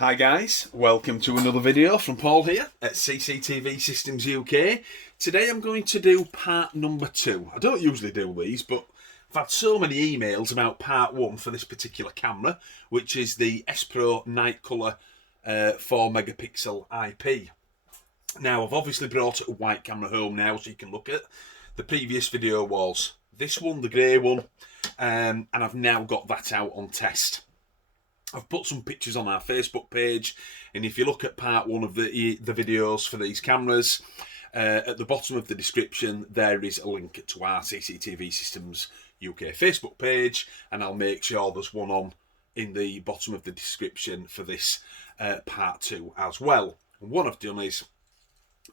Hi guys, welcome to another video from Paul here at CCTV Systems UK. Today I'm going to do part number 2. I don't usually do these, but I've had so many emails about part 1 for this particular camera, which is the Spro Night Colour 4 megapixel IP. Now I've obviously brought a white camera home now so you can look at. The previous video was this one, the grey one, and I've now got that out on test. I've put some pictures on our Facebook page, and if you look at part 1 of the videos for these cameras, at the bottom of the description there is a link to our CCTV Systems UK Facebook page, and I'll make sure there's one on in the bottom of the description for this part 2 as well. And what I've done is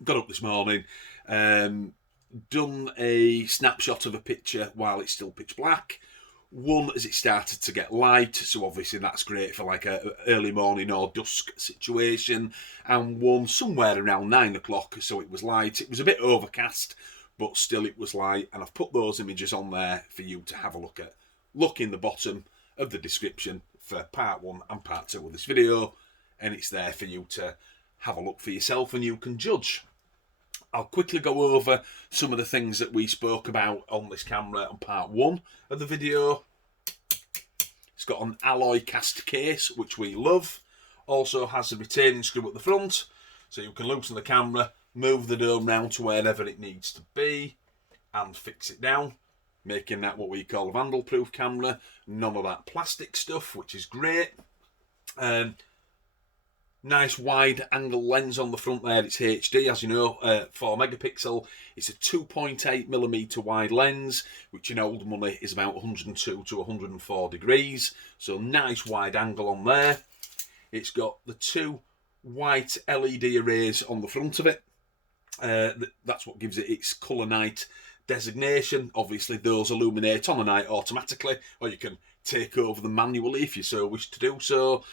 got up this morning, done a snapshot of a picture while it's still pitch black. One as it started to get light, so obviously that's great for like a early morning or dusk situation, and one somewhere around 9 o'clock, so it was light. It was a bit overcast, but still it was light, and I've put those images on there for you to have a look at. Look in the bottom of the description for part 1 and part 2 of this video, and it's there for you to have a look for yourself and you can judge. I'll quickly go over some of the things that we spoke about on this camera on part 1 of the video. It's got an alloy cast case, which we love. Also has a retaining screw at the front, so you can loosen the camera, move the dome round to wherever it needs to be, and fix it down, making that what we call a vandal-proof camera. None of that plastic stuff, which is great. Nice wide angle lens on the front there. It's HD, as you know, 4 megapixel. It's a 2.8mm wide lens, which in old money is about 102 to 104 degrees. So nice wide angle on there. It's got the 2 white LED arrays on the front of it. That's what gives it its ColourNight designation. Obviously, those illuminate on a night automatically, or you can take over them manually if you so wish to do so.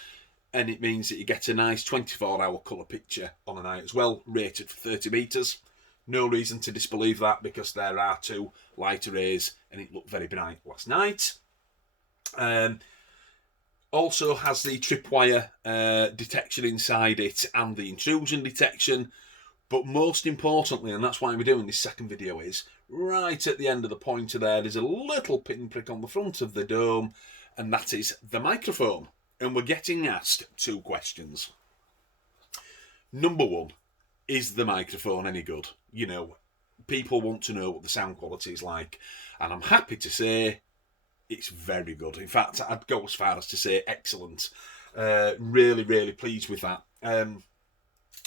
And it means that you get a nice 24-hour colour picture on a night as well, rated for 30 metres. No reason to disbelieve that because there are 2 light arrays and it looked very bright last night. Also has the tripwire detection inside it and the intrusion detection. But most importantly, and that's why we're doing this second video, is right at the end of the pointer there's a little pinprick on the front of the dome, and that is the microphone. And we're getting asked 2 questions. Number 1, is the microphone any good? You know, people want to know what the sound quality is like. And I'm happy to say it's very good. In fact, I'd go as far as to say excellent. Really, really pleased with that.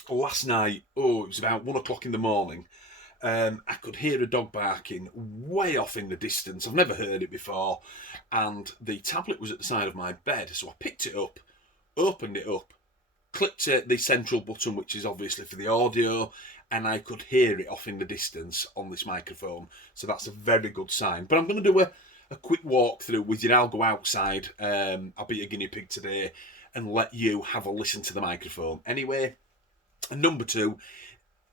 Last night, it was about 1 o'clock in the morning. I could hear a dog barking way off in the distance. I've never heard it before, and the tablet was at the side of my bed, so I picked it up, opened it up, clicked the central button, which is obviously for the audio, and I could hear it off in the distance on this microphone, so that's a very good sign. But I'm going to do a quick walkthrough with you. I'll go outside, I'll be a guinea pig today, and let you have a listen to the microphone. Anyway, and number 2,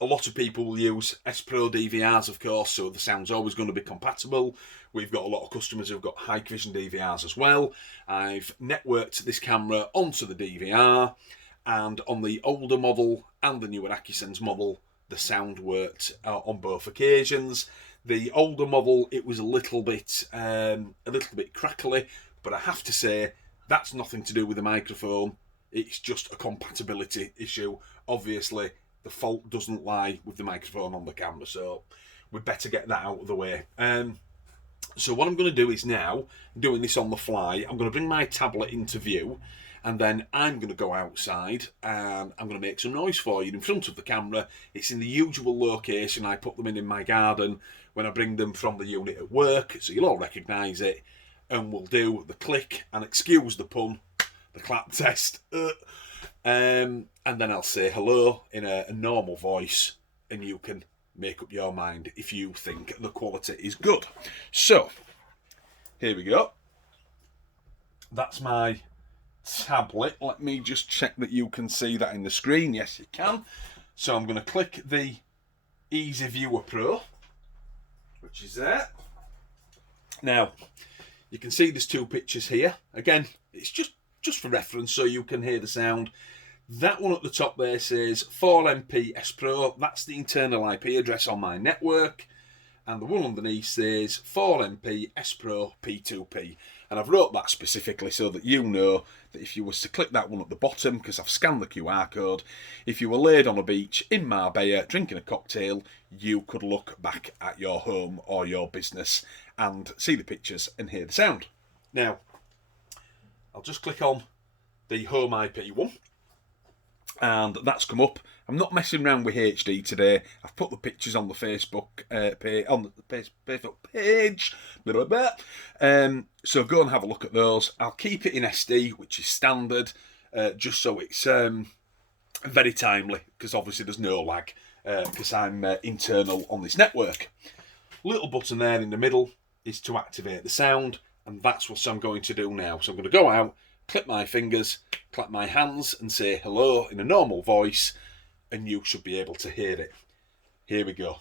a lot of people will use Spro DVRs, of course, so the sound's always going to be compatible. We've got a lot of customers who've got Hikvision DVRs as well. I've networked this camera onto the DVR, and on the older model and the newer Acusense model, the sound worked on both occasions. The older model, it was a little bit crackly, but I have to say that's nothing to do with the microphone. It's just a compatibility issue. Obviously, the fault doesn't lie with the microphone on the camera, so we'd better get that out of the way. So what I'm going to do is now, doing this on the fly, I'm going to bring my tablet into view, and then I'm going to go outside and I'm going to make some noise for you in front of the camera. It's in the usual location. I put them in my garden when I bring them from the unit at work, so you'll all recognise it. And we'll do the click, and excuse the pun, the clap test. And then I'll say hello in a normal voice, and you can make up your mind if you think the quality is good. So, here we go. That's my tablet. Let me just check that you can see that in the screen. Yes, you can. So I'm going to click the Easy Viewer Pro, which is there. Now, you can see there's two pictures here. Again, it's just for reference so you can hear the sound. That one at the top there says 4MP Spro. That's the internal IP address on my network. And the one underneath says 4MP Spro P2P. And I've wrote that specifically so that you know that if you was to click that one at the bottom, because I've scanned the QR code, if you were laid on a beach in Marbella drinking a cocktail, you could look back at your home or your business and see the pictures and hear the sound. Now, I'll just click on the home IP one, and that's come up. I'm not messing around with HD today. I've put the pictures on the Facebook page, Facebook page. Blah, blah, blah. So go and have a look at those. I'll keep it in SD, which is standard, just so it's very timely, because obviously there's no lag, because I'm internal on this network. Little button there in the middle is to activate the sound, and that's what I'm going to do now. So I'm going to go out, clip my fingers, clap my hands, and say hello in a normal voice, and you should be able to hear it. Here we go.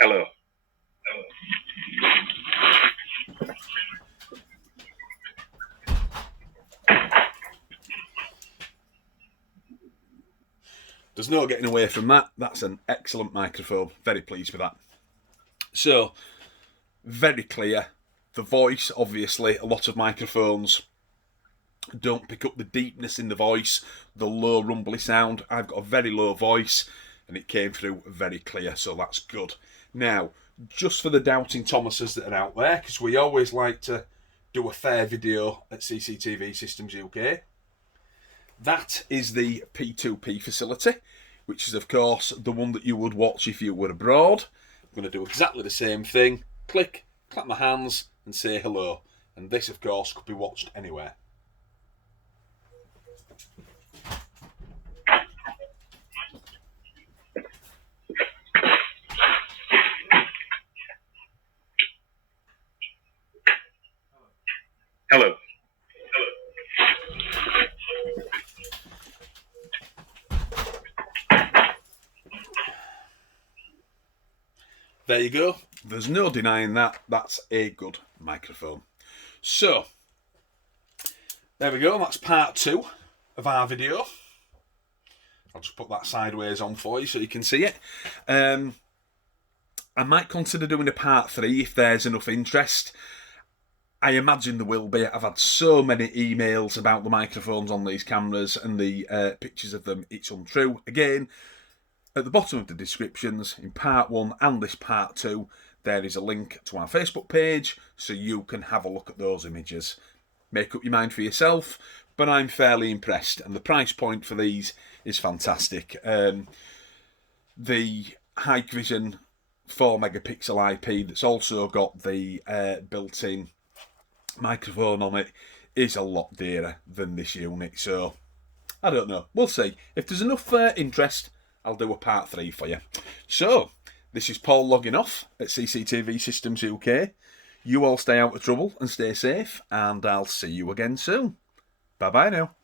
Hello. There's no getting away from that. That's an excellent microphone. Very pleased with that. So, very clear. The voice, obviously, a lot of microphones don't pick up the deepness in the voice, the low rumbly sound. I've got a very low voice, and it came through very clear, so that's good. Now, just for the doubting Thomases that are out there, because we always like to do a fair video at CCTV Systems UK, that is the P2P facility, which is, of course, the one that you would watch if you were abroad. I'm going to do exactly the same thing. Click, clap my hands, and say hello. And this, of course, could be watched anywhere. Hello. There you go. There's no denying that. That's a good microphone. So, there we go. That's part 2 of our video. I'll just put that sideways on for you so you can see it. I might consider doing a part 3 if there's enough interest. I imagine there will be. I've had so many emails about the microphones on these cameras and the pictures of them. It's untrue. Again, at the bottom of the descriptions, in part 1 and this part 2, there is a link to our Facebook page, so you can have a look at those images. Make up your mind for yourself, but I'm fairly impressed, and the price point for these is fantastic. The Hikvision 4 megapixel IP that's also got the built-in microphone on it is a lot dearer than this unit, so I don't know. We'll see. If there's enough interest, I'll do a part 3 for you. So, this is Paul logging off at CCTV Systems UK. You all stay out of trouble and stay safe, and I'll see you again soon. Bye-bye now.